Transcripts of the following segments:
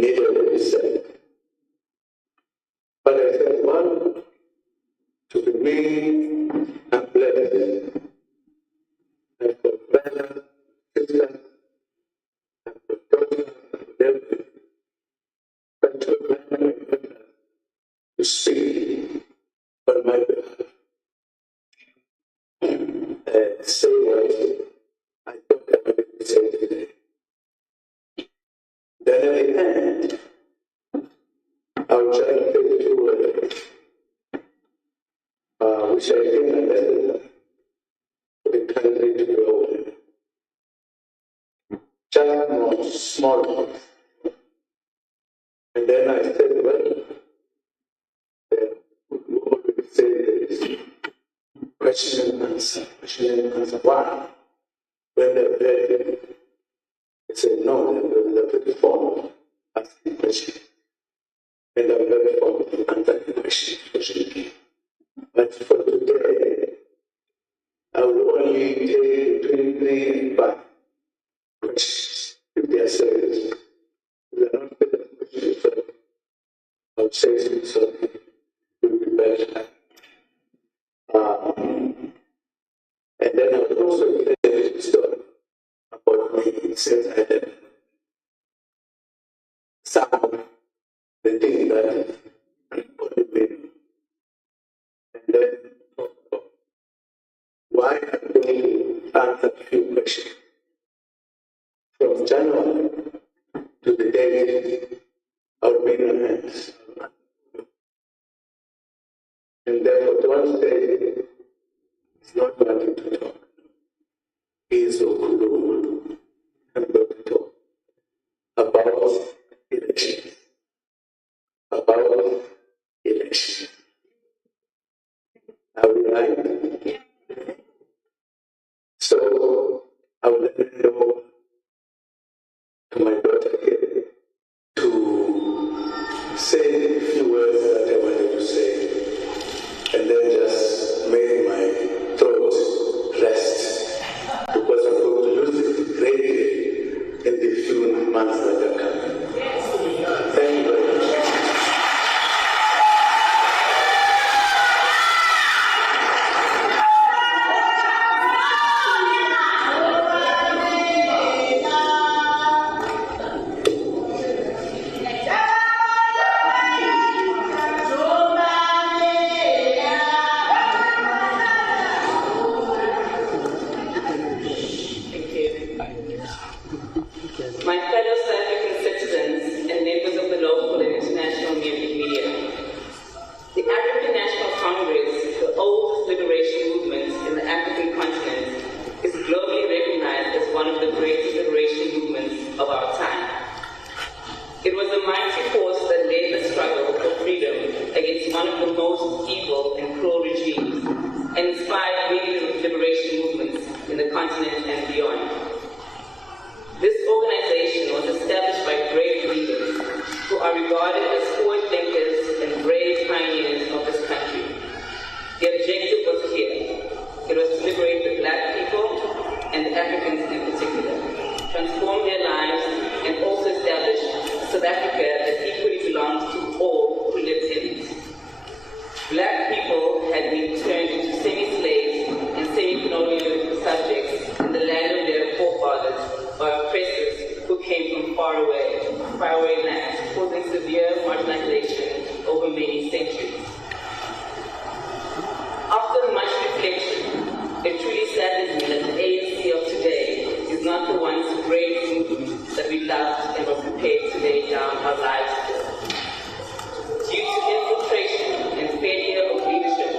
needed to be said. But I said, one, to remain and blessed, and for better sisters, and for daughters, and everything, but to remain to speak on my behalf. Say what I thought I wanted to say today. Then at the end, I'll try to take a few words, which I think are necessary for the country to grow. Just more small ones. And then I said, well, we always say this. Question and answer. Why? When they're ready, they say no, they're very formal, asking questions. And they're very formal, answering questions. But for today, I will only take between 3 and 5 questions, if they are serious. If they are not serious questions, so I'll say so it will be better. And then I will also get a story about me since I had some of the things that put me. And then why I'm going to answer a few questions. From January to the day I'll be in your hands. And therefore, one day, it's not wanting to talk. He is so cool. I'm going to talk about elections. About elections. Are we right? So, I will let you know to my daughter here to say a few words that I wanted to say, and then just make my throat rest, because I'm going to lose it greatly in the few months that are coming. Thank you very much. My fellow South African citizens and members of the local and international media, the African National Congress, the oldest liberation movement in the African continent, is globally recognized as one of the greatest liberation movements of our time. It was a mighty force that led the struggle for freedom against one of the most evil and cruel regimes, and inspired many liberation movements in the continent and beyond. This organization was established by great leaders who are regarded as forward thinkers and brave pioneers of this country. The objective was clear. It was to liberate the Black people and the Africans in particular, transform their lives, and also establish South Africa that equally belongs to all who lived in it. Black people had been turned into semi-slaves and semi-colonial subjects in the land of their forefathers by oppressors who came from faraway lands, causing severe marginalization over many centuries. After much reflection, it truly saddens me that the ANC of today is not the once great movement that we loved and were prepared to lay down our lives for. Due to infiltration and failure of leadership,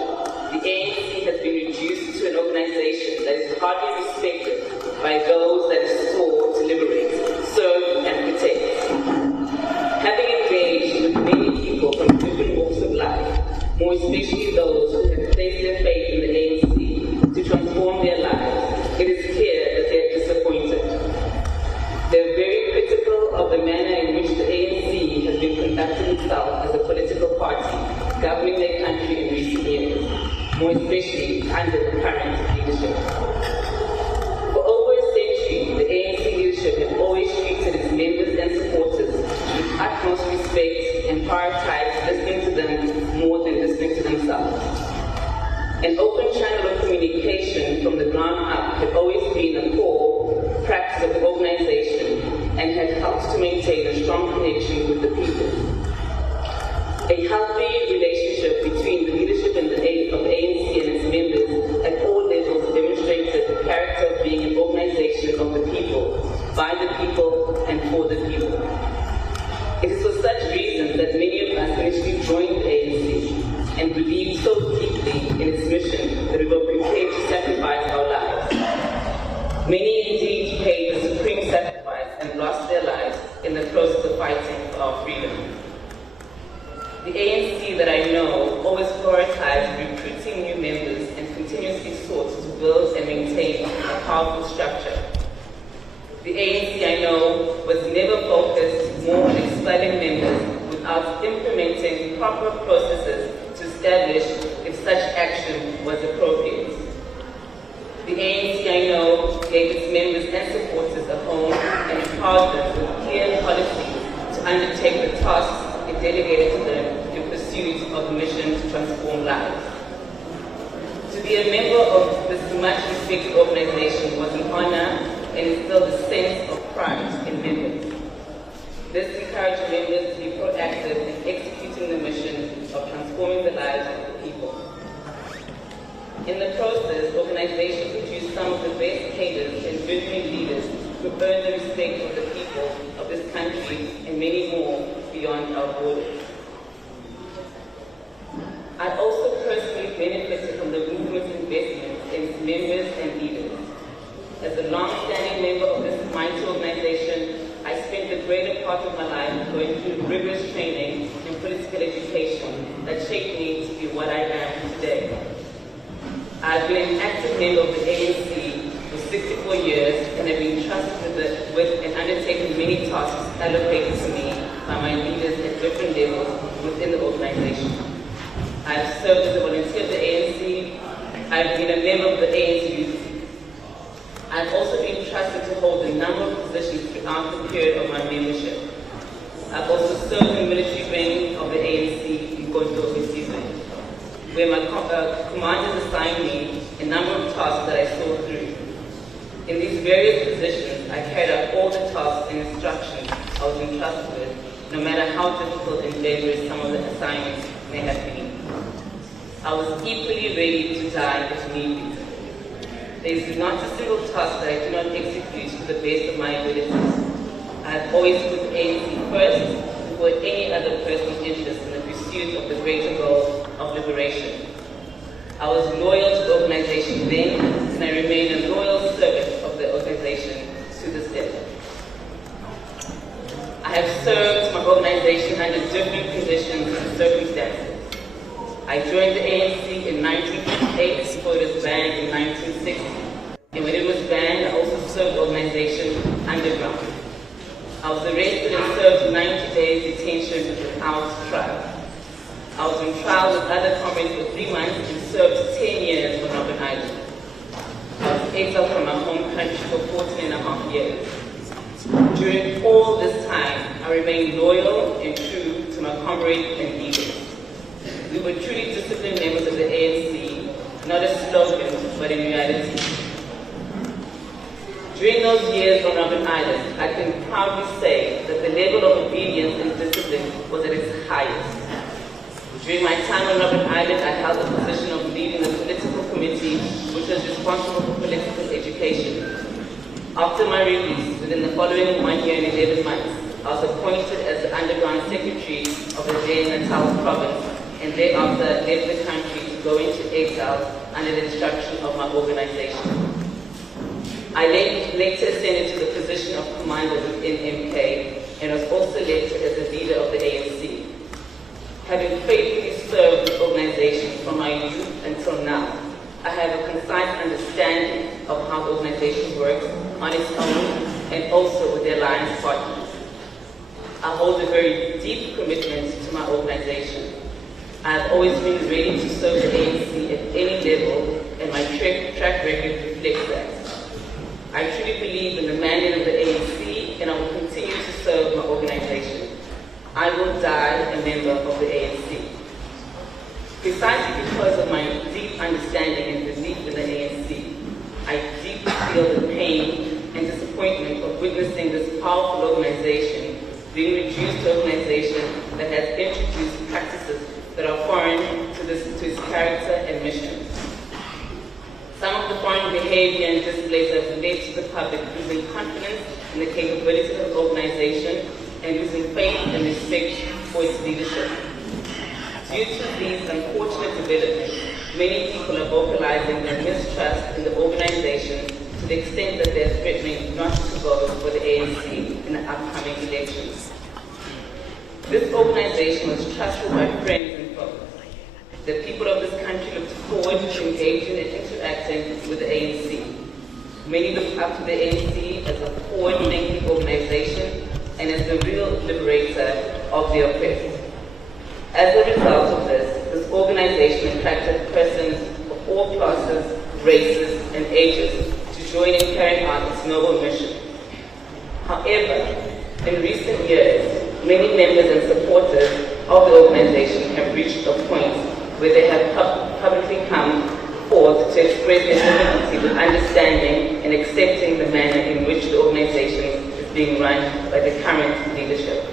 the ANC has been reduced to an organization that is hardly respected by those that it sought to liberate, serve, and protect. Having engaged with many people from different walks of life, more especially those who have placed their faith in the ANC to transform their lives, it is clear that they are disappointed. They are very critical of the manner in which the ANC has been conducting itself as a political party, governing their country in recent years, more especially under the current leadership. For over a century, the ANC leadership has always treated its members and supporters with utmost and had helped to maintain a strong connection with the people. A healthy relationship between the leadership and of the ANC and its members at all levels demonstrated the character of being an organization of the people, by the people, and for the people. It is for such reasons that many of us initially joined the ANC and believed so deeply in its mission that we were prepared to sacrifice our lives. Many indeed paid the supreme sacrifice and lost their lives in the process of fighting for our freedom. The ANC that I know always prioritized recruiting new members and continuously sought to build and maintain a powerful structure. The ANC I know was never focused more on expelling members without implementing proper processes to establish if such action was appropriate. The ANC I know gave its members and supporters a home and empowered them with clear policies to undertake the tasks it delegated to them in pursuit of the mission to transform lives. To be a member of this much respected organization was an honor and instilled a sense of pride in members. This encouraged members to be proactive in executing the mission of transforming the lives of the people. In the process, the organization produced some of the best cadres and visionary leaders who earned the respect of the people of this country and many more beyond our borders. I also personally benefited from the movement's investment in its members and leaders. As a long-standing member of this mighty organization, I spent the greater part of my life going through rigorous training in political education that shaped me to be what I am today. I've been an active member of the ANC for 64 years and have been trusted with and undertaken many tasks allocated to me by my leaders at different levels within the organization. I've served as a volunteer of the ANC. I've been a member of the ANC Youth. I've also been trusted to hold a number of positions throughout the period of my membership. I've also served in the military wing of the ANC in Gonto, where my commanders assigned me a number of tasks that I saw through. In these various positions, I carried out all the tasks and instructions I was entrusted with, no matter how difficult and dangerous some of the assignments may have been. I was equally ready to die if need be. There is not a single task that I do not execute to the best of my abilities. I have always put the ANC first before any other person's interest in the pursuit of the greater goal of liberation. I was loyal to the organization then, and I remain a loyal servant of the organization to this day. I have served my organization under different conditions and circumstances. I joined the ANC in 1958 before it was banned in 1960. And when it was banned, I also served the organization underground. I was arrested and served 90 days detention without trial. I was on trial with other comrades for 3 months and served 10 years on Robben Island. I was exiled from my home country for 14 and a half years. During all this time, I remained loyal and true to my comrades and leaders. We were truly disciplined members of the ANC, not a slogan, but in reality. During those years on Robben Island, I can proudly say that the level of obedience and discipline was at its highest. During my time on Robben Island, I held the position of leading the political committee, which was responsible for political education. After my release, within the following 1 year and 11 months, I was appointed as the underground secretary of the Natal province, and thereafter left the country to go into exile under the instruction of my organization. I later ascended to the position of commander within MK and was also elected as the leader of the ANC. Having faithfully served the organization from my youth until now, I have a concise understanding of how the organization works on its own and also with their alliance partners. I hold a very deep commitment to my organization. I have always been ready to serve the ANC at any level, and my track record reflects that. I truly believe in the mandate of the ANC, and I will continue to serve my organization. I will die a member of the ANC. Precisely because of my deep understanding and belief in the ANC, I deeply feel the pain and disappointment of witnessing this powerful organization being reduced to an organization that has introduced practices that are foreign to its character and mission. Some of the foreign behavior and displays have led to the public losing confidence in the capabilities of the organization and losing faith and respect for its leadership. Due to these unfortunate developments, many people are vocalizing their mistrust in the organization to the extent that they are threatening not to vote for the ANC in the upcoming elections. This organization was trusted by friends and foes. The people of this country looked forward to engaging and interacting with the ANC. Many looked up to the ANC as a forward-thinking organization and as the real liberator of the oppressed. As a result of this organization attracted persons of all classes, races, and ages to join in carrying out its noble mission. However, in recent years, many members and supporters of the organization have reached a point where they have publicly come forth to express their sympathy with understanding and accepting the manner in which the organization is being run by the current leadership.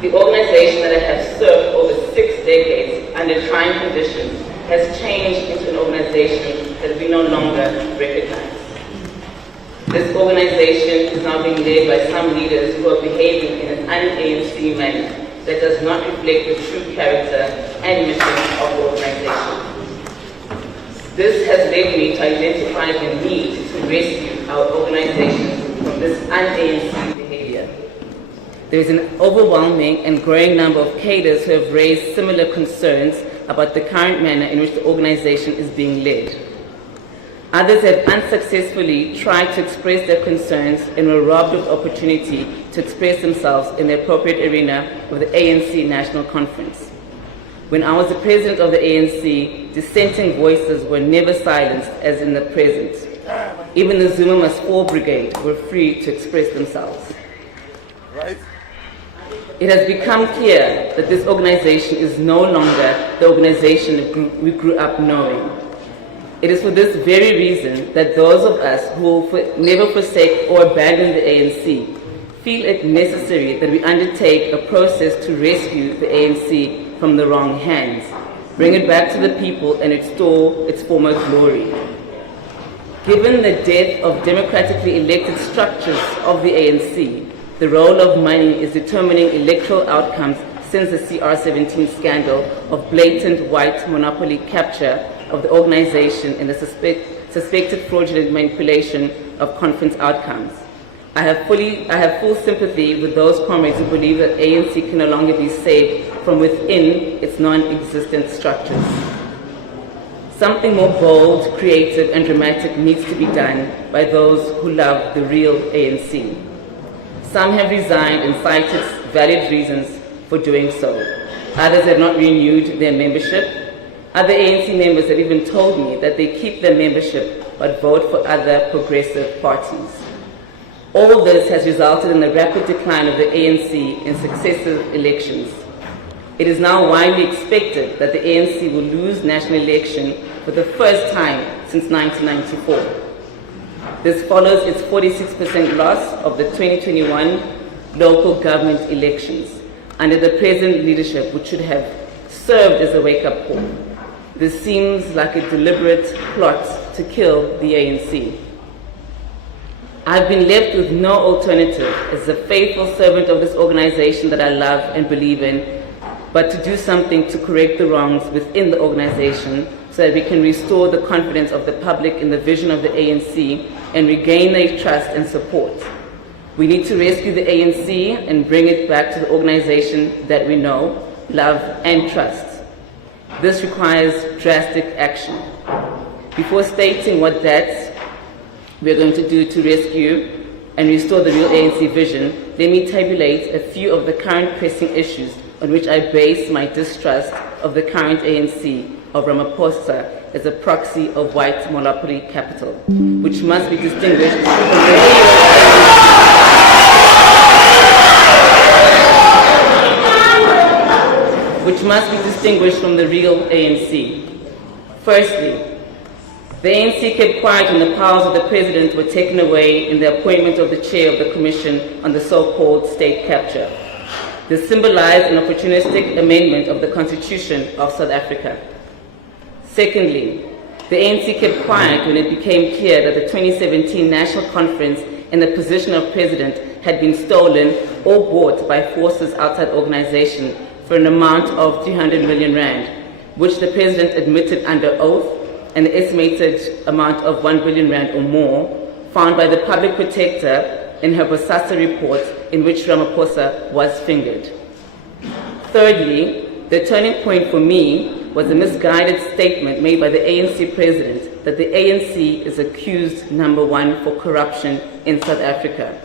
The organization that I have served over 6 decades under trying conditions has changed into an organization that we no longer recognize. This organization is now being led by some leaders who are behaving in an un-ANC manner that does not reflect the true character and mission of the organization. This has led me to identify the need to rescue our organization from this un-ANC behavior. There is an overwhelming and growing number of cadres who have raised similar concerns about the current manner in which the organization is being led. Others have unsuccessfully tried to express their concerns and were robbed of opportunity to express themselves in the appropriate arena of the ANC National Conference. When I was the president of the ANC, dissenting voices were never silenced as in the present. Even the Zuma Must Fall Brigade were free to express themselves. Right. It has become clear that this organization is no longer the organization we grew up knowing. It is for this very reason that those of us who never forsake or abandon the ANC feel it necessary that we undertake a process to rescue the ANC from the wrong hands, bring it back to the people and restore its former glory. Given the death of democratically elected structures of the ANC, the role of money is determining electoral outcomes since the CR17 scandal of blatant white monopoly capture of the organization and the suspected fraudulent manipulation of conference outcomes. I have full sympathy with those comrades who believe that ANC can no longer be saved from within its non-existent structures. Something more bold, creative, and dramatic needs to be done by those who love the real ANC. Some have resigned and cited valid reasons for doing so. Others have not renewed their membership. Other ANC members have even told me that they keep their membership but vote for other progressive parties. All this has resulted in the rapid decline of the ANC in successive elections. It is now widely expected that the ANC will lose national election for the first time since 1994. This follows its 46% loss of the 2021 local government elections under the present leadership, which should have served as a wake-up call. This seems like a deliberate plot to kill the ANC. I've been left with no alternative as a faithful servant of this organization that I love and believe in, but to do something to correct the wrongs within the organization so that we can restore the confidence of the public in the vision of the ANC and regain their trust and support. We need to rescue the ANC and bring it back to the organization that we know, love, and trust. This requires drastic action. Before stating what that we're going to do to rescue and restore the real ANC vision, let me tabulate a few of the current pressing issues on which I base my distrust of the current ANC of Ramaphosa as a proxy of white monopoly capital, which must be distinguished from the real ANC. Firstly, The ANC kept quiet when the powers of the president were taken away in the appointment of the chair of the Commission on the so-called state capture. This symbolized an opportunistic amendment of the Constitution of South Africa. Secondly, the ANC kept quiet when it became clear that the 2017 National Conference and the position of president had been stolen or bought by forces outside organization for an amount of 300 million rand, which the president admitted under oath, and the estimated amount of 1 billion rand or more found by the public protector in her Bosasa report, in which Ramaphosa was fingered. Thirdly, the turning point for me was a misguided statement made by the ANC president that the ANC is accused, number one, for corruption in South Africa.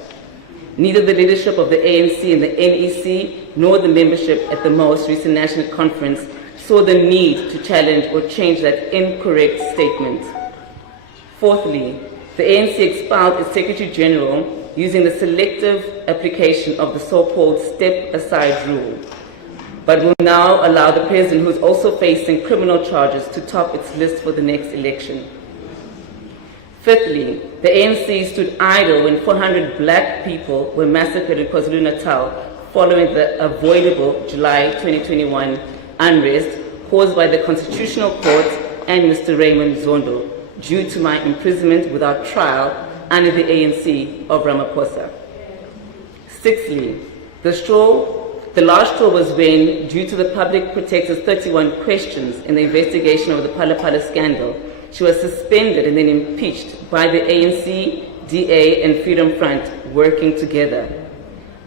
Neither the leadership of the ANC and the NEC nor the membership at the most recent national conference saw the need to challenge or change that incorrect statement. Fourthly, the ANC expelled its Secretary General using the selective application of the so-called step-aside rule, but will now allow the president, who is also facing criminal charges, to top its list for the next election. Fifthly, the ANC stood idle when 400 black people were massacred in KwaZulu-Natal following the avoidable July 2021 unrest caused by the Constitutional Court and Mr. Raymond Zondo due to my imprisonment without trial under the ANC of Ramaphosa. Sixthly, the last straw was when, due to the public protector's 31 questions in the investigation of the Phala Phala scandal, she was suspended and then impeached by the ANC, DA, and Freedom Front working together.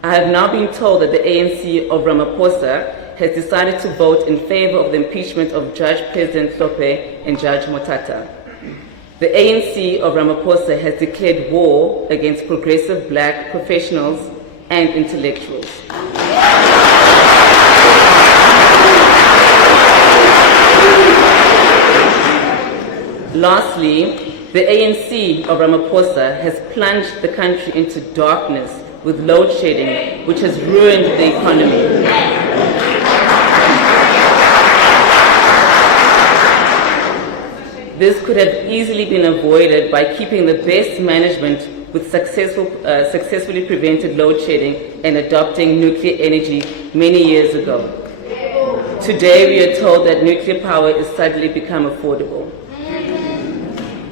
I have now been told that the ANC of Ramaphosa has decided to vote in favor of the impeachment of Judge President Hlophe and Judge Motata. The ANC of Ramaphosa has declared war against progressive black professionals and intellectuals. Lastly, the ANC of Ramaphosa has plunged the country into darkness with load shedding, which has ruined the economy. This could have easily been avoided by keeping the best management with successfully prevented load shedding and adopting nuclear energy many years ago. Today we are told that nuclear power has suddenly become affordable.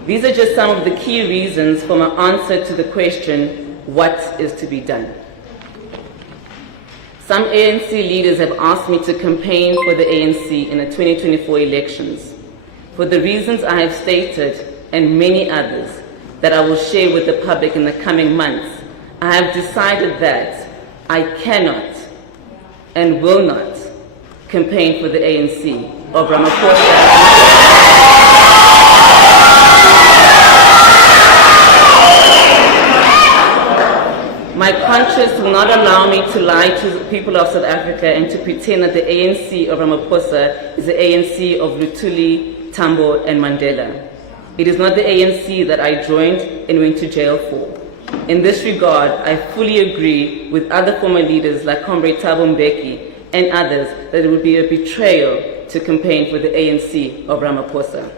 These are just some of the key reasons for my answer to the question, what is to be done? Some ANC leaders have asked me to campaign for the ANC in the 2024 elections. For the reasons I have stated, and many others that I will share with the public in the coming months, I have decided that I cannot and will not campaign for the ANC of Ramaphosa. My conscience will not allow me to lie to the people of South Africa and to pretend that the ANC of Ramaphosa is the ANC of Luthuli, Tambo, and Mandela. It is not the ANC that I joined and went to jail for. In this regard, I fully agree with other former leaders like Comrade Thabo Mbeki and others that it would be a betrayal to campaign for the ANC of Ramaphosa.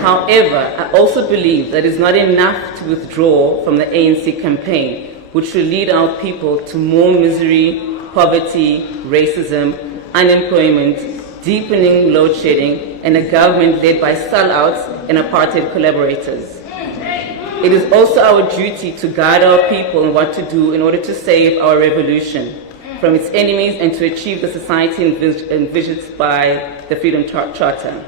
However, I also believe that it is not enough to withdraw from the ANC campaign, which will lead our people to more misery, poverty, racism, unemployment, deepening load shedding, and a government led by sellouts and apartheid collaborators. It is also our duty to guide our people in what to do in order to save our revolution from its enemies and to achieve the society envisioned by the Freedom Charter.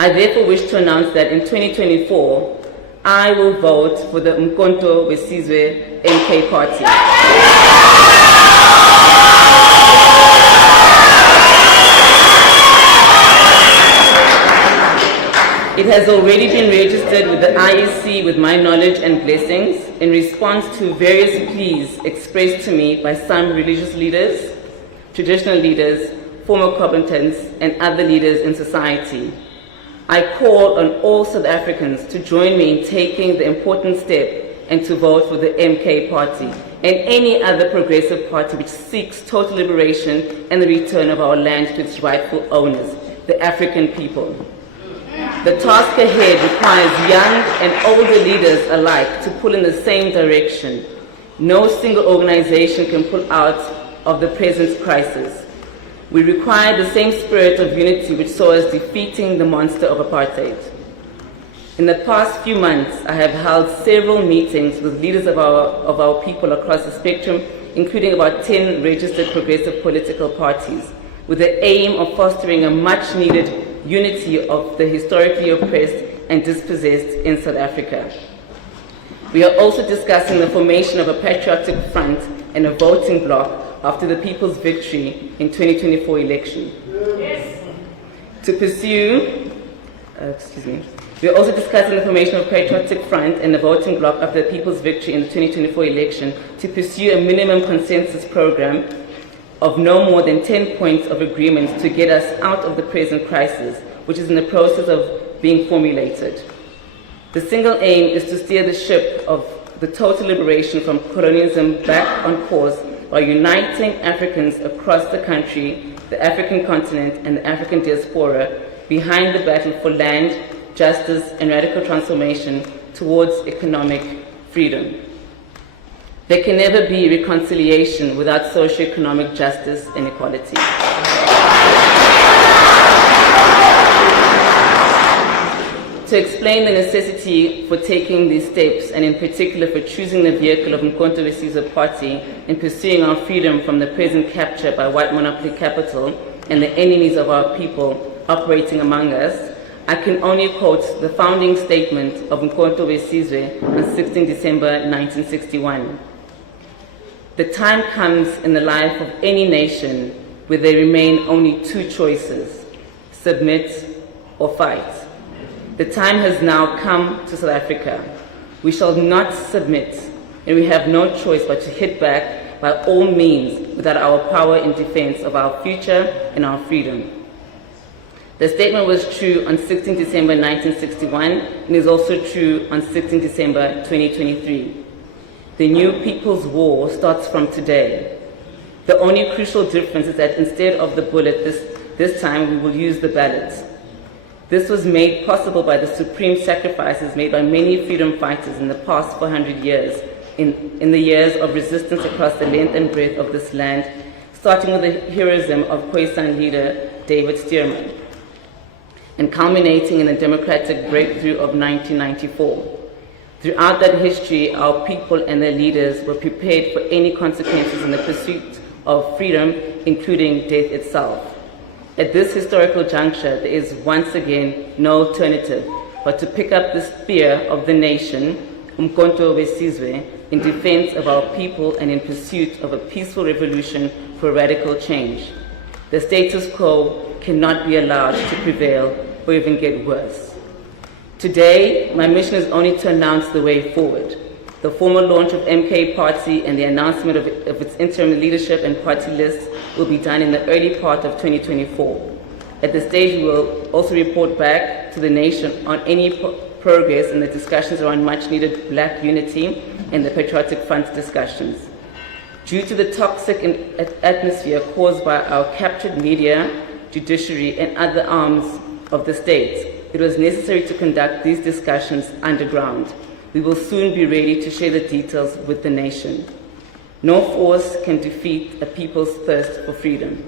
I therefore wish to announce that in 2024, I will vote for the Mkonto Wesizwe MK Party. It has already been registered with the IEC with my knowledge and blessings in response to various pleas expressed to me by some religious leaders, traditional leaders, former combatants, and other leaders in society. I call on all South Africans to join me in taking the important step and to vote for the MK party and any other progressive party which seeks total liberation and the return of our land to its rightful owners, the African people. The task ahead requires young and older leaders alike to pull in the same direction. No single organization can pull out of the present crisis. We require the same spirit of unity which saw us defeating the monster of apartheid. In the past few months, I have held several meetings with leaders of our people across the spectrum, including about 10 registered progressive political parties, with the aim of fostering a much-needed unity of the historically oppressed and dispossessed in South Africa. We are also discussing the formation of a patriotic front and a voting bloc after the people's victory in 2024 election. Yes. To pursue, we are also discussing the formation of a patriotic front and a voting bloc after the people's victory in the 2024 election to pursue a minimum consensus program of no more than 10 points of agreement to get us out of the present crisis, which is in the process of being formulated. The single aim is to steer the ship of the total liberation from colonialism back on course by uniting Africans across the country, the African continent, and the African diaspora behind the battle for land, justice, and radical transformation towards economic freedom. There can never be reconciliation without socio-economic justice and equality. To explain the necessity for taking these steps, and in particular for choosing the vehicle of Mkhonto we Sizwe Party in pursuing our freedom from the present capture by white monopoly capital and the enemies of our people operating among us, I can only quote the founding statement of Mkhonto we Sizwe on 16 December 1961. The time comes in the life of any nation where there remain only two choices: submit or fight. The time has now come to South Africa. We shall not submit, and we have no choice but to hit back by all means without our power in defense of our future and our freedom. The statement was true on 16 December 1961 and is also true on 16 December 2023. The new People's War starts from today. The only crucial difference is that instead of the bullet this time we will use the ballot. This was made possible by the supreme sacrifices made by many freedom fighters in the past 400 years, in the years of resistance across the length and breadth of this land, starting with the heroism of Khoisan leader David Stearman, and culminating in the democratic breakthrough of 1994. Throughout that history, our people and their leaders were prepared for any consequences in the pursuit of freedom, including death itself. At this historical juncture, there is once again no alternative but to pick up the spear of the nation, Mkhonto we Sizwe, in defense of our people and in pursuit of a peaceful revolution for radical change. The status quo cannot be allowed to prevail or even get worse. Today, my mission is only to announce the way forward. The formal launch of MK Party and the announcement of its interim leadership and party lists will be done in the early part of 2024. At this stage, we will also report back to the nation on any progress in the discussions around much-needed black unity and the Patriotic Front discussions. Due to the toxic atmosphere caused by our captured media, judiciary, and other arms of the state, it was necessary to conduct these discussions underground. We will soon be ready to share the details with the nation. No force can defeat a people's thirst for freedom.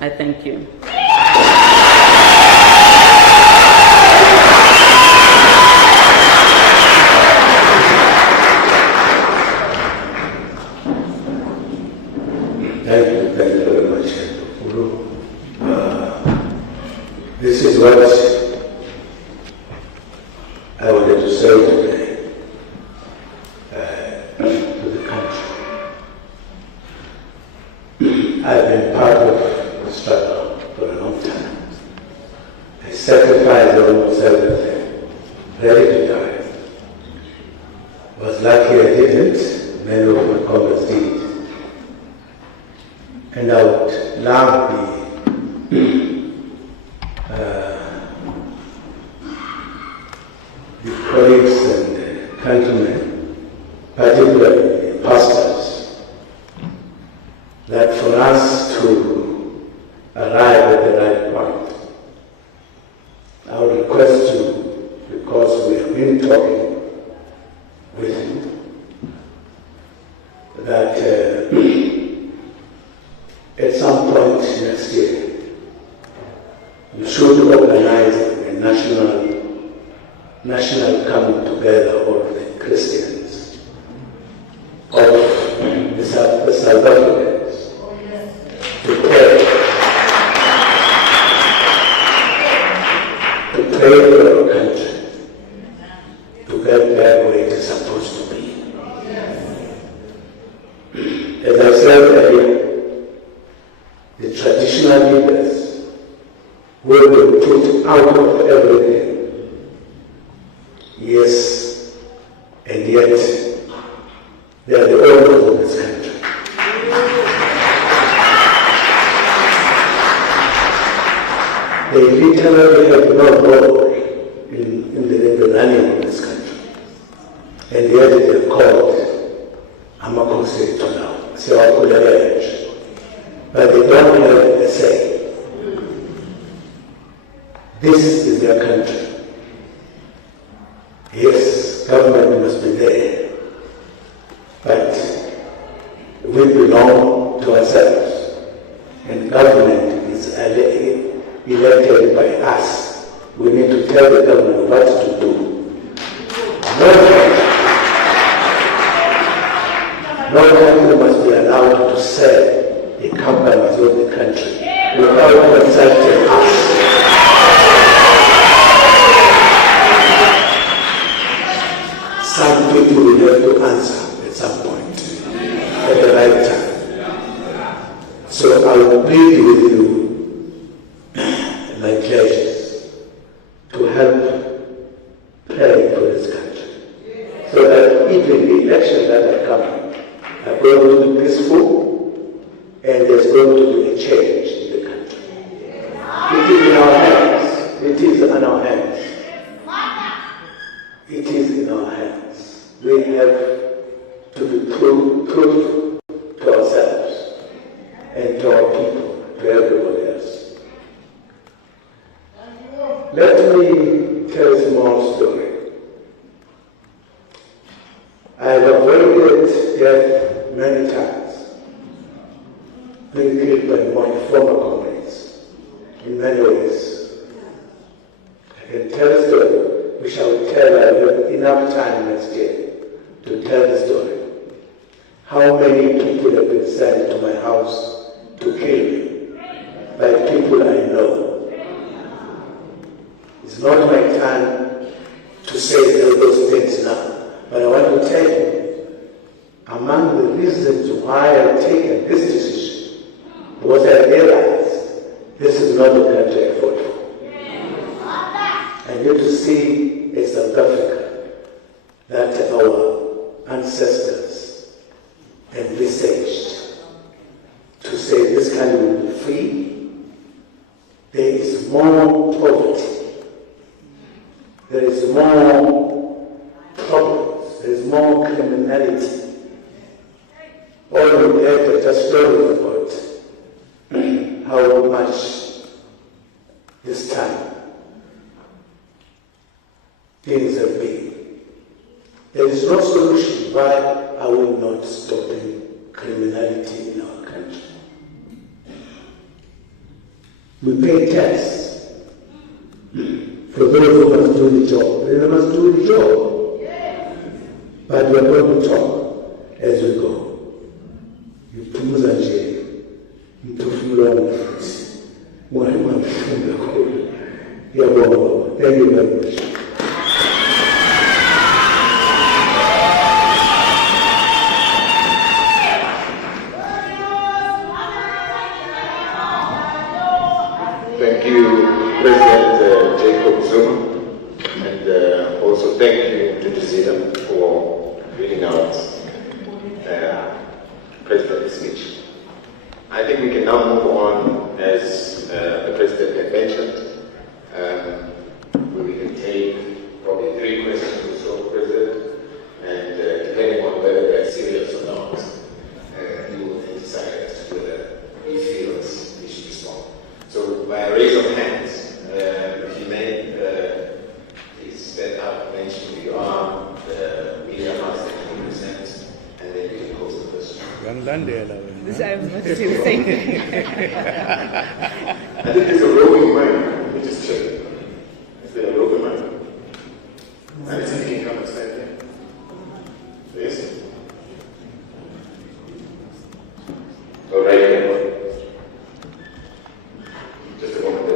I thank you. Thank you very much, Uru. This is what I wanted to say today to the country. I've been part of the struggle for a long time. I sacrificed almost everything, ready to die. Was lucky I didn't, many of my colleagues did. And I would love the colleagues and countrymen particularly pastors, that for us to arrive at the right point, I would request you, because we have been talking with you, that at some point next year, you should organize a national coming together of the Christians, of the South Africans, to pray for our country, to get back where it is supposed to be. As I said earlier, the traditional leaders will be put out of everything. Yes, and yet they are the owners of this country. They literally have no role in the running of this country. And yet they are called Amakosi to now. But they don't have a say. This is their country. Yes, government must be there. But we belong to ourselves. And government is elected by us. We need to tell the government what to do. No country must be allowed to sell the companies of the country without consulting us. Some people will have to answer at some point, at the right time. So I will plead with you, my pledges, to help pray for this country, so that even the elections that are coming are going to be peaceful, and there's going to be a change in the country. It is in our hands. It is in our hands. It is in our hands. We have to be true to ourselves and to our people, to everybody else. Let me tell a small story. I have avoided death many times, being killed by my former comrades in many ways. I can tell a story, which I will tell. I have enough time next year to tell the story. How many people have been sent to my house to kill me by people I know. It's not my time to say those things now, but I want to tell you, among the reasons why I've taken this decision was I realized this is not the country I fought for. I need to see a South Africa that our ancestors envisaged, to say this country will be free. There is more poverty. There is more problems. There is more criminality. All of that are just stories about how much this time things have been. There is no solution why are we not stopping criminality in our country. We pay tax for those who must do the job. They must do the job. But we are going to talk as we go. Mtukuza nje, mtufumula wanafunzi, mwalimu amefunga kule. Ya bongo. Thank you very much. Thank you, President Jacob Zuma, and also thank you to Disenchantment for reading out President's speech. I think we can now move on, as the President had mentioned, where we can take probably 3 questions or so, President, and depending on whether mentioned who you are, the media house that you represent, and then you can pose the question. I was about to say the same thing. I think there's a roving mic. Let me just check. Is there a roving mic? And it's in can come and stand here. Yes? Oh, right here. Just a moment.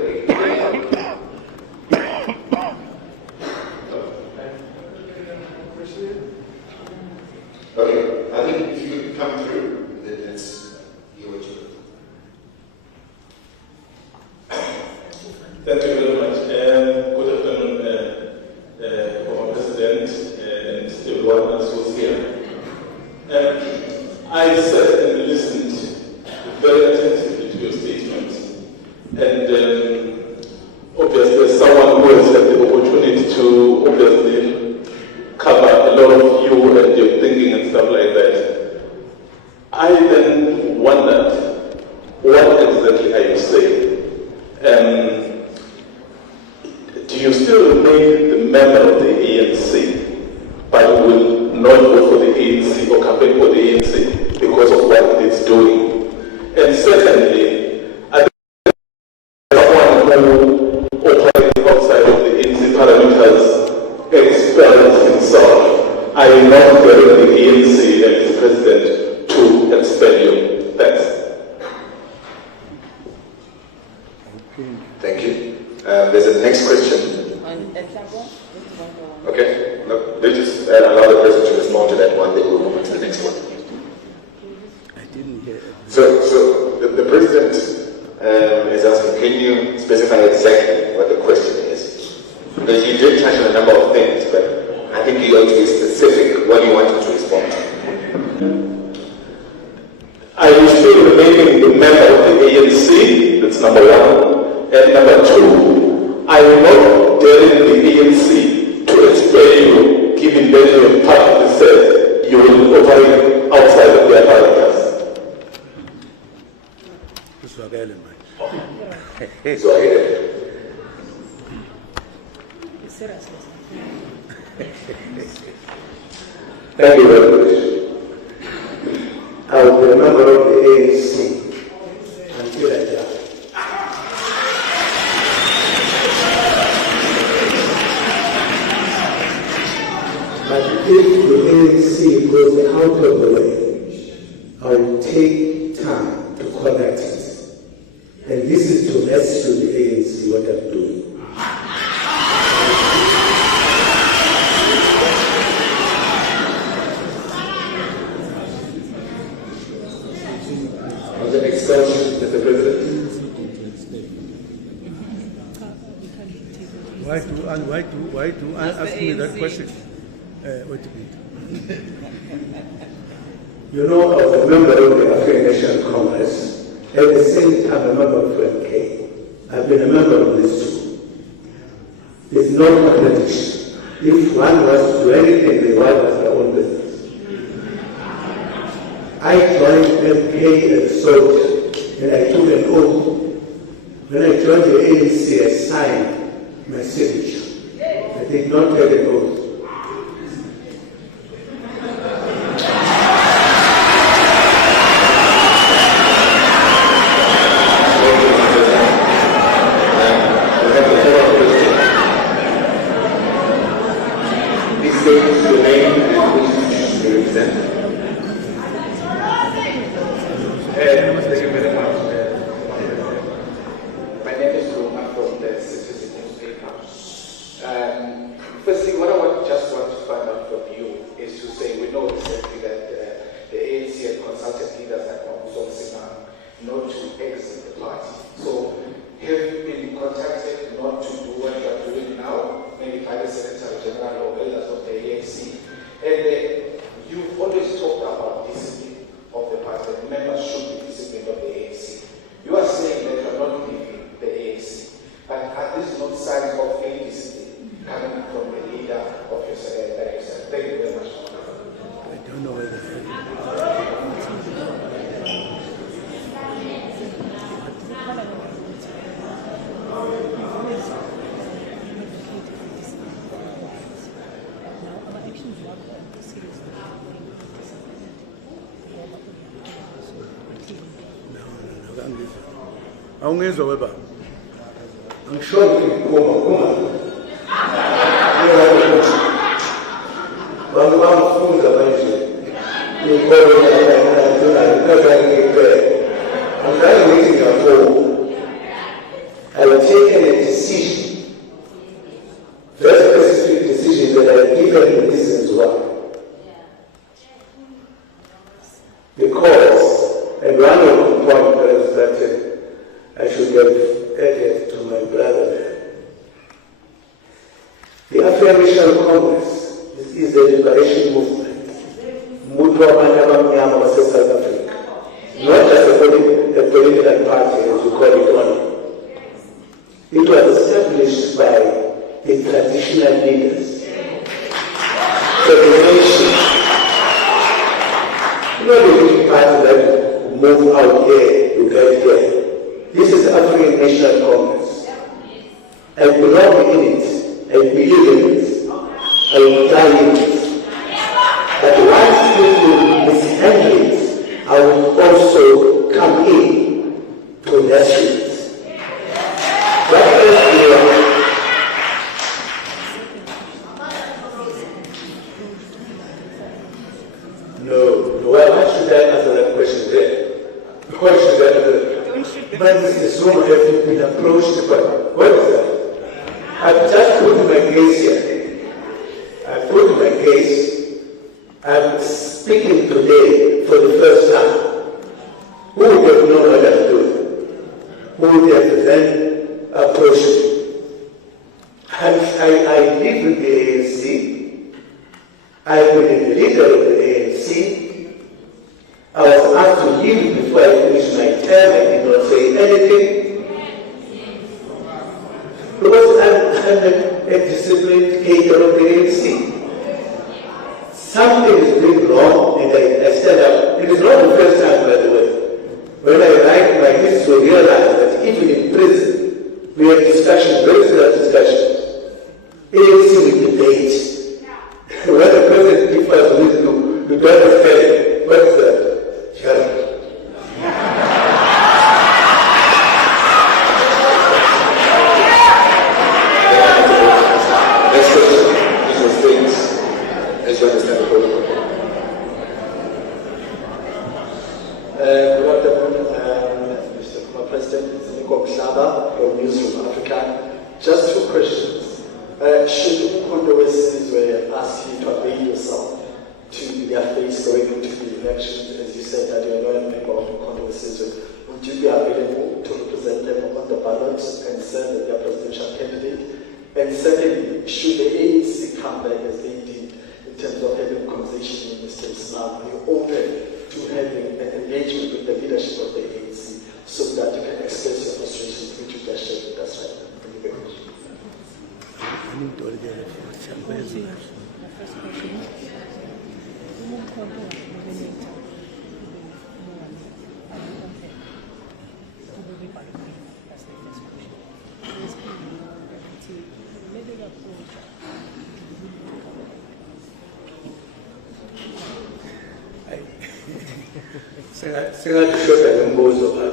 Okay, I think if you could come through, then let's hear what you Thank you very much. Good afternoon, former President and everyone else who's here. I sat and listened very attentively to your statements. And obviously, as someone who has had the opportunity to obviously cover a lot of you and your thinking and stuff like that, I then wondered, what exactly are you saying? Do you still remain the member of the ANC, but will not vote for the ANC or campaign for the ANC because of what it's doing? And secondly, I think someone who operates outside of the ANC parameters expels himself. I am not getting the ANC and its president to expel you. Thanks. Thank you. There's a next question. Okay. No, they just allow the president to respond to that one, then we'll move on to the next one. I didn't hear it. So the president is asking, can you specify exactly what the question is? Because you did touch on a number of things, but I think you ought to be specific what you wanted to respond to. Are you still remaining the member of the ANC? That's number one. And number two, are you not daring the ANC to expel you, given that you have publicly said you will operate outside of their parameters? Thank you very much. I will be a member of the ANC until I die. But if the ANC goes out of the way, I will take time to correct it. And this is to rescue the ANC what I'm doing. On the next question, Mr. President. Why do ask me that question? Wait a minute. You know, I was a member of the African National Congress, at the same time a member of FMK. I've been a member of these two. There's no contradiction. If one was to do anything, the one was their own business. I joined FMK as a soldier, and I took an oath. When I joined the ANC, I signed my signature. I did not take an oath. Thank you very much. My name is Zuma from the Citizen newspaper. Firstly, what I just want to find out from you is to say, we know recently that the ANC and consultant leaders at Zuma not to exit the party. So have you been contacted not to do what you are doing now, maybe by the Secretary General or elders of the ANC? And you've always awungezwa weba. Angisho kuma. Bangifunda manje. Inkolo I'm not waiting for. I have taken a decision. Very specific decision that I have given reasons why. Because, and one of the points that I should have added to my brother there. The African Congress is the liberation movement. South Africa. Not just a political party, as you call it one. It was established by the traditional leaders. So the nation, not a big party that move out here, you get here. This is African National Congress. I belong in it. I believe in it. I will die in it. But once people mishandle it, I will also come in to that street. That is No. Why should I answer that question there? Why should I answer that? But Mr. Zuma have been approached by, what is that? I've just put my case here. I've put my case. I'm speaking today for the first time. Who would have known what I'm doing? Who would have then approached me? I live with the ANC. I've been the leader of the ANC. I was asked to leave before I finished my term. I did not say anything. Because I'm a disciplined cadre of the ANC. Something is doing wrong, and I stand up. It is not the first time, by the way. When I write my history, I realize that even in prison, we have discussions, very serious discussions. ANC will debate. When the president differs with you, you don't understand. What is that? Shut up. Next question is the states, as you understand the protocol. Good afternoon, Mr. President. It's Nico Mhlaba from Newsroom Africa. Just two questions. Should controversies were asked you to avail yourself to their face going into the elections, as you said that you are not a member of the controversies, would you be available to represent them on the ballot and serve as their presidential candidate? And secondly, should the ANC come back as they did in terms of having a conversation with Mr. Islam, are you open to having an engagement with the leadership of the ANC so that you can express your frustrations, which you just shared with us right now? Thank you very much. Singakushoda ngombuzo baba.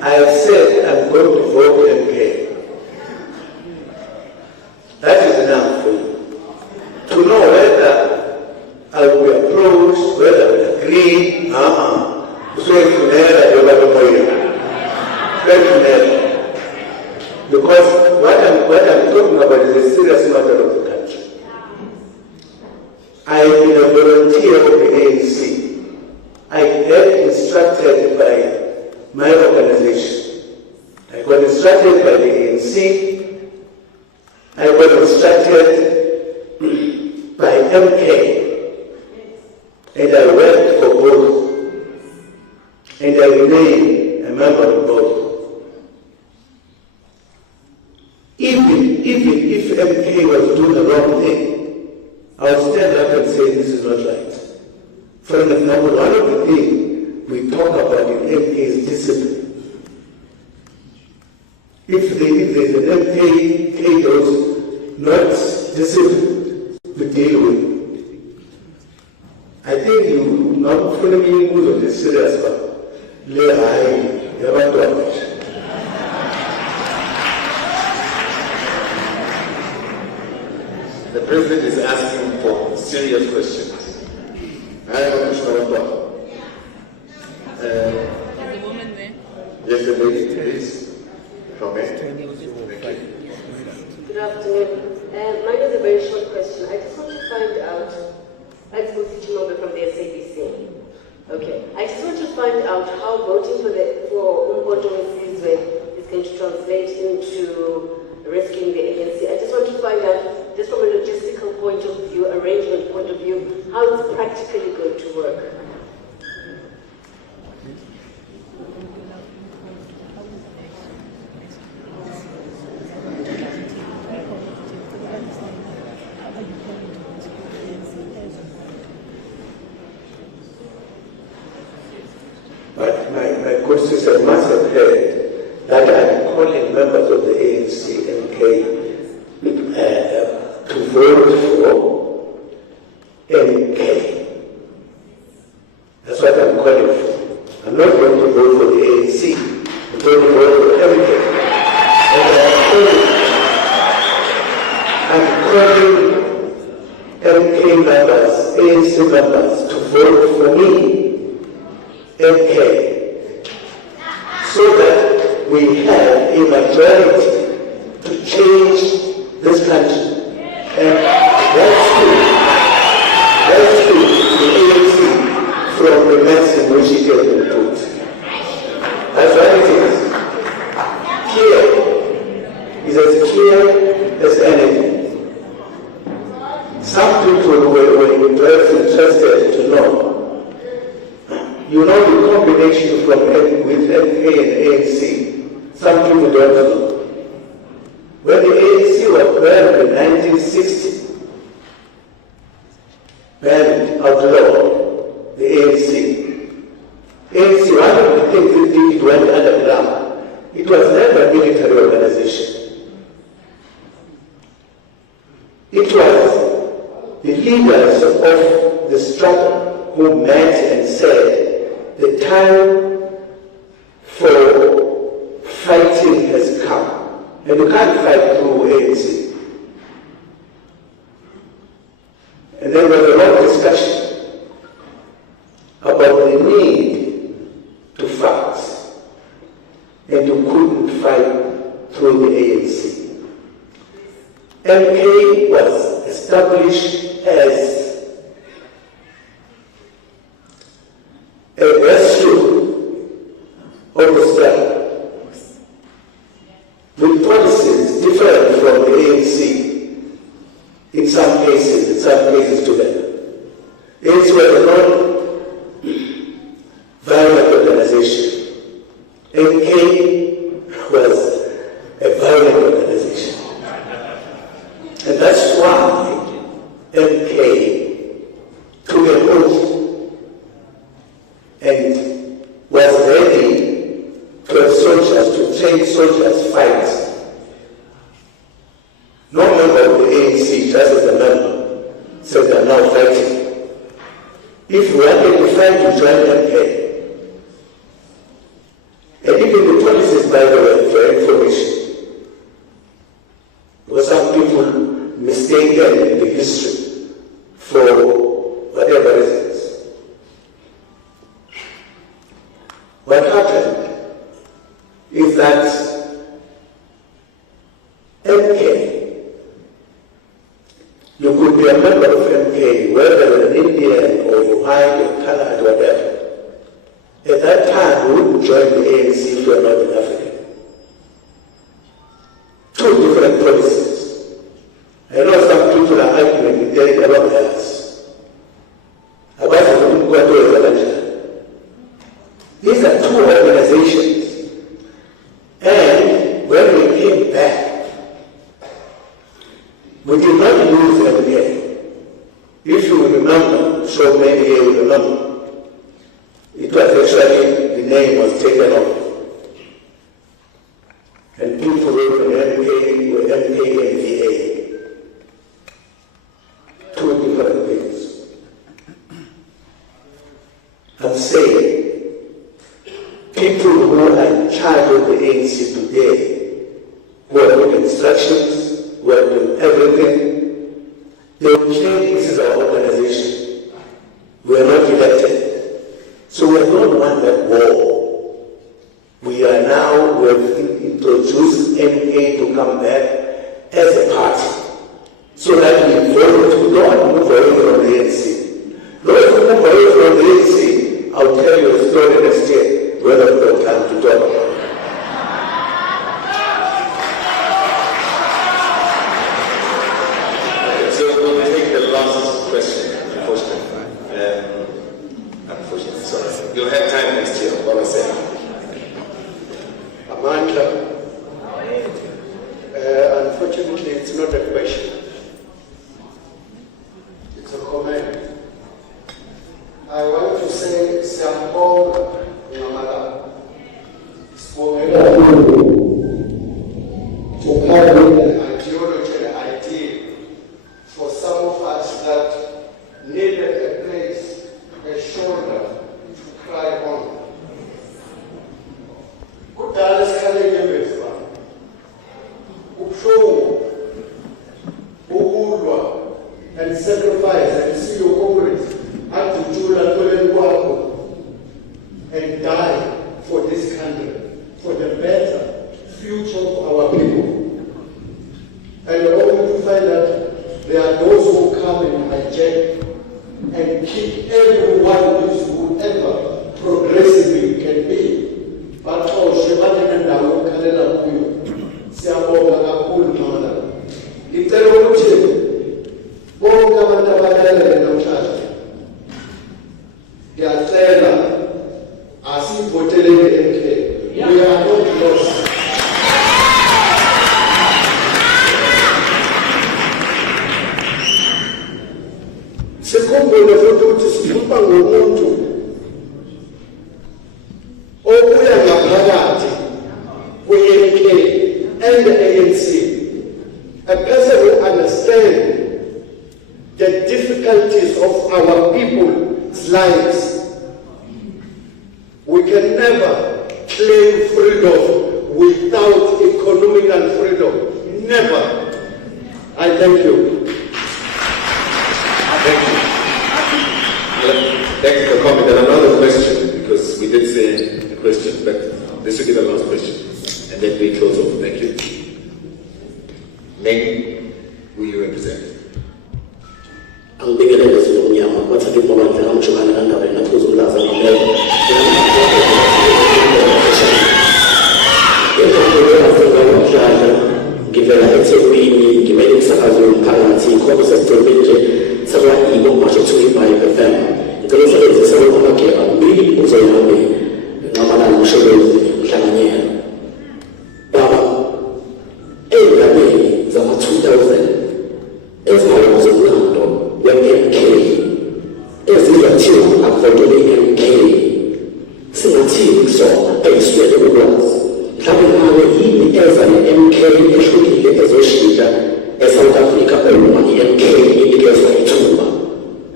I have said I'm going to vote MK. That is enough for you. To know whether I will be approached, whether I will agree, because what I'm talking about is a serious matter of the country. I have been a volunteer of the ANC. I get instructed by my organization. I got instructed by the ANC. I got instructed by MK. And I worked for both. And I remain a member of both. Even if MK was doing the wrong thing, I would stand up and say this is not right. For example, one of the things we talk about in MK is discipline. If there's an MK who's not disciplined, we deal with it. I think you know The President is asking for serious questions. I have a question. There's a woman there. Yes, the lady, please. From it. Thank you. Good afternoon. Mine is a very short question. I just want to find out, I'm Sichimobe from the SABC. Okay. I just want to find out how voting for Umboto Wesizwe is going to translate into rescuing the ANC. I just want to find out, just from a logistical point of view, arrangement point of view, how it's practically going to work. But my good sister must have heard that I'm calling members of the ANC MK to vote for MK. That's what I'm calling for. I'm not going to vote for the ANC. I'm going to vote for MK. And I'm calling MK members, ANC members to vote for me. MK, so that we have a majority to change this country. And that's the ANC from the mess in which it has been put. That's what it is. Clear. It's as clear as anything. Some people were interested to know. You know the combination with MK and ANC. Some people don't know. When the ANC was banned in 1960, banned, outlawed, the ANC. ANC, one of the things it did, it went underground. It was never a military organization. It was the leaders of the struggle who met and said, the time for fighting has come. And you can't fight through ANC. And then there was a lot of discussion about the need to fight. And you couldn't fight through the ANC. MK was established as a rescue of the struggle, with policies different from the ANC in some cases together. ANC was a non-violent organization. MK was a violent organization. And that's why MK took an oath and was ready to have soldiers, to train soldiers fight. No member of the ANC, just as a member, said they are now fighting. If you wanted to fight, you join MK. And even the policies, by the way, for information, because some people mistaken the history for whatever reasons. What happened is that MK, you could be a member of MK, whether you're an Indian or you hide or Canada, whatever. At that time, you wouldn't join the ANC if you're not an African. Two different policies. I know some people are arguing with Derek about us. About these are two organizations. And when we came back, we did not lose MK. If you remember, so maybe you will remember, it was actually, the name was taken off. And people wrote from MK and VA. Two different things. I'm saying, people who are in charge of the ANC today, who are doing instructions, who are doing everything, They will claim this is our organization. We are not elected. So we have not won that war. We have introduced MA to come back as a party. So that we don't move away from the ANC. Those who move away from the ANC, I'll tell you a story next year, whether we've got time to talk about it. You'll have time next year, what I say. Amanda, unfortunately, it's not a question. It's a comment. I want to say, Siyabonga, Ngamala, for having an ideology and idea for some of us that needed a place, a shoulder, cry on. Kudala sikhaleke emva. Ubuhlungu, ukulwa, and sacrifice, and see your comrades adutshula toleni kwakho and die for this country, for the better future of our people. And only to find that there are those who come and hijack and keep everyone whoever progressively can be. But also, Siyabonga kakhulu mama. Ngicela ukuthi bonke abantu abalalele namhlanje. Ngiyacela asivotelele MK. We are not lost. Sikhumbule futhi ukuthi sikhuluma ngomuntu obuya ngaphakathi kwe-MK and the ANC, a person who understands the difficulties of our people's lives. We can never claim freedom without economical freedom. Never. I thank you. Thank you for comment. And another question, because we did say a question, but this will be the last question. And then we close off. Thank you. Name who you represent. I'm bigger than this room, yeah. What's a bit more like I'm sure I'm not going to put some last give a heads of me, give a Sakazum Palanti, Cobbs to Midget, Savaki, much of 25 FM. The result is a Savaki, and really was a young Namana Musho, Shanania. Baba, every day, Zama 2000, as I was in London, when MK, as is a team, I'm forgetting MK. Sing a team song, I swear to the Hii as an MK eshughulike ezoshintsha eSouth Africa uma iMK inikezwa ithuba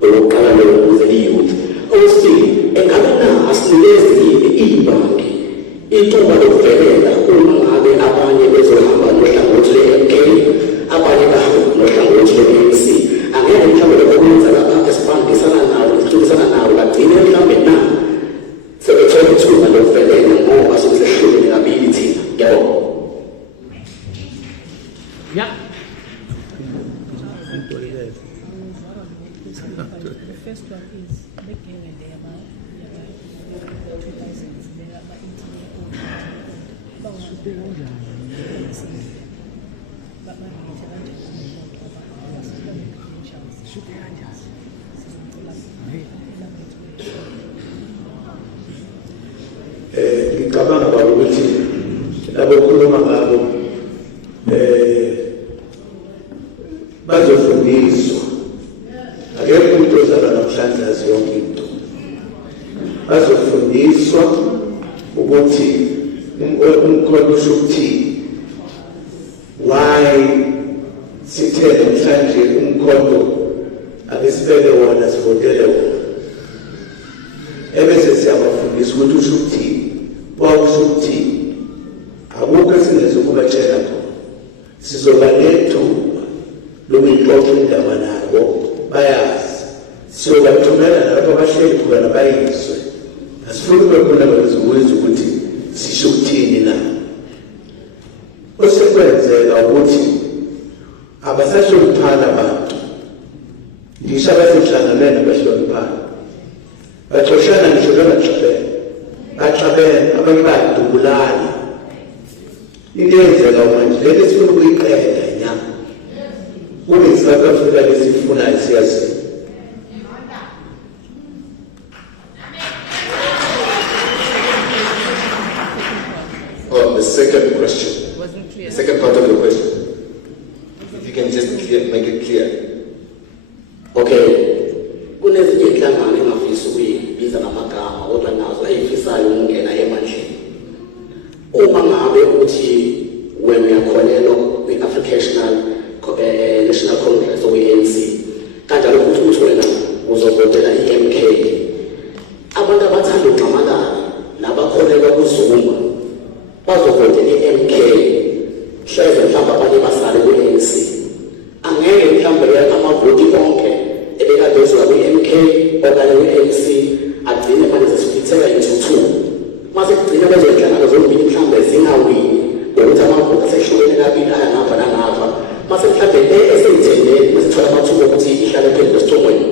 lokuqala lokuze liyouth. Osi engabe na asinikezi ibhanki ithuba lokuvelela uma ngabe abanye bezohamba nohlangothi lwe-MK, abanye bahamba nohlangothi lwe-ANC. Angeke mhlawumbe lokwenza lapha esibambisana nawo, sithulisana nawo, bagcine mhlawumbe na sebethola ithuba lokuvelela ngoba sokusehlulekile kabili thina. Yabo. Yeah. The first one is making a day about 2000s. They are about 18 ngicabanga baba ukuthi labo khuluma ngabo bazofundiswa. Akekho umuntu ozala namhlanje azi yonke into. Bazofundiswa ukuthi umkhono usho ukuthini. Why sithe namhlanje umkhono akesibeke wona sivotele wona. Ebese siyabafundisa ukuthi usho ukuthini. Wakusho ukuthini. Akukho esingezokubatshela khona. Sizoba nethuba lokuyixoxa indaba nabo bayazi so bathumela nalapho abahleli khona bayizwe asifuni bekhona bezikwenza ukuthi sisho ukuthini na osekwenzeka ukuthi abasahloniphana abantu ngisho abasehlangane abahloniphana baxoshana ngisho baxabene abanye bayadubulana into eyenzeka manje leli sifuna ukuyiqeda nya kube South Africa lesifunayo siyazi. Oh, the second question. Wasn't clear. The second part of the question. If you can just make it clear. Okay. Kunezinye inhlangano engafisa ukuyibiza ngamagama kodwa nazo ayifisayo ukungena emandleni. Uma ngabe ukuthi when uyakholelwa kwi-African National Congress or ANC kanjalo ukuthi wena uzovotela i-MK abantu abathanda ukunqamalala nabakholelwa kuZuma bazovotela i-MK hleze mhlawumbe abanye basale kwi-ANC angeke mhlawumbe amavoti onke ebekade esuka kwi-MK okanye kwi-ANC agcine manje sesifitheka into two mase kugcina lezo zinhlangano zombili mhlawumbe zingawini ngokuthi amavoti asehlukene kabili aya ngapha nangapha mase mhlawumbe eseyithendeni besithola amathuba ukuthi ihlale phezulu esithongweni.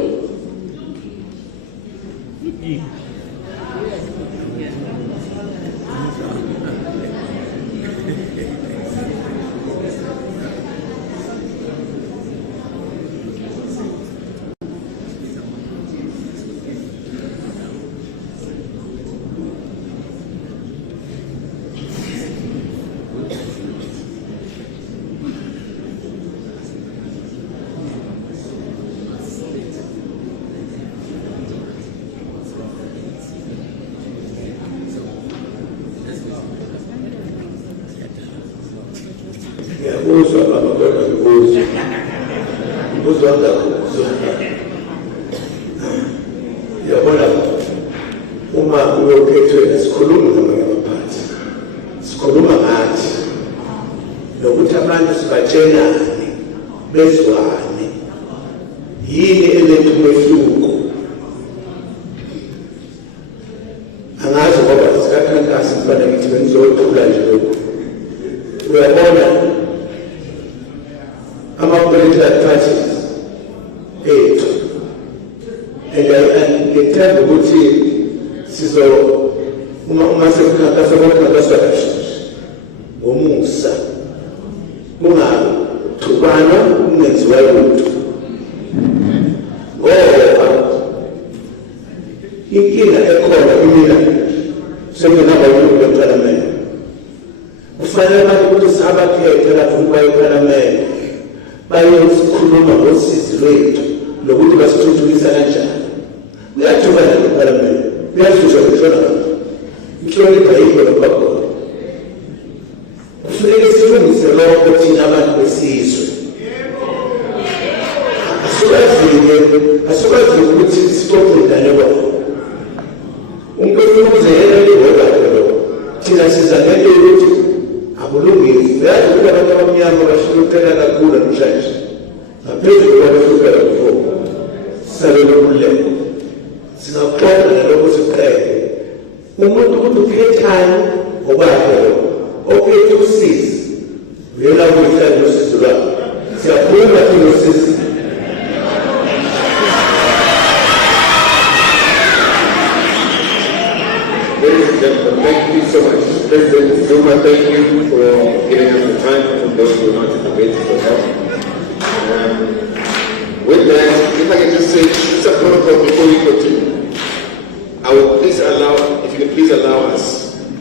Uzwa abakona uzwa yabona uma uyokhethwe sikhuluma ngamanye amaphathi sikhuluma ngathi nokuthi abantu sibatshelane bezwane yini eletha umehluko angazi ngoba sikakhankasi kufanele ngithi bengizothula nje lokhu uyabona ama-political parties ethu and ngithemba ukuthi uma sekukhankasa bakhankaswa ngomusa kungathukwana kungenziwa lutho ngoba inkinga ekhona kumina sengingabaluleki bepalamende kufanele abantu ukuthi sabakhethe lapho bayepalamende bayosikhuluma ngosizi lwethu lokuthi basithuthukisa kanjani uyathukana nepalamende uyashusha kuhlona inhlonipha yikho lokho khona kufuneke silungise lokho thina abantu besizwe asukwazi ukuthi sitophendane kwabo unkulunkulu yena liwolakho lo thina siza ngento yokuthi akulungisi uyazi ukuthi abantu abamnyama bahlupheka kakhulu namhlanje ngaphezulu kwabahlupheka before salolokululeko singaxoxa nalokho siqede umuntu ukuthi ukhethani ngokwakhe okhethe usizi uyela kuyihlala nosizi lwakho siyaphuma inosizi. Ladies and gentlemen, thank you so much. President Zuma, thank you for giving us the time from those who are not in the waiting for help. With that, if I can just say, just a protocol before we continue. I will please allow, if you can please allow us,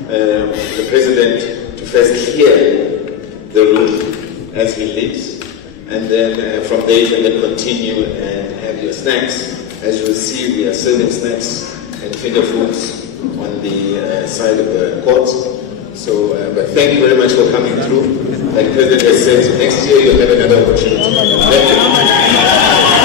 the President, to first clear the room as he leaves, and then from there you can then continue and have your snacks. As you will see, we are serving snacks and finger foods on the side of the court. So, but thank you very much for coming through. Like President has said, next year you'll have another opportunity. Thank you.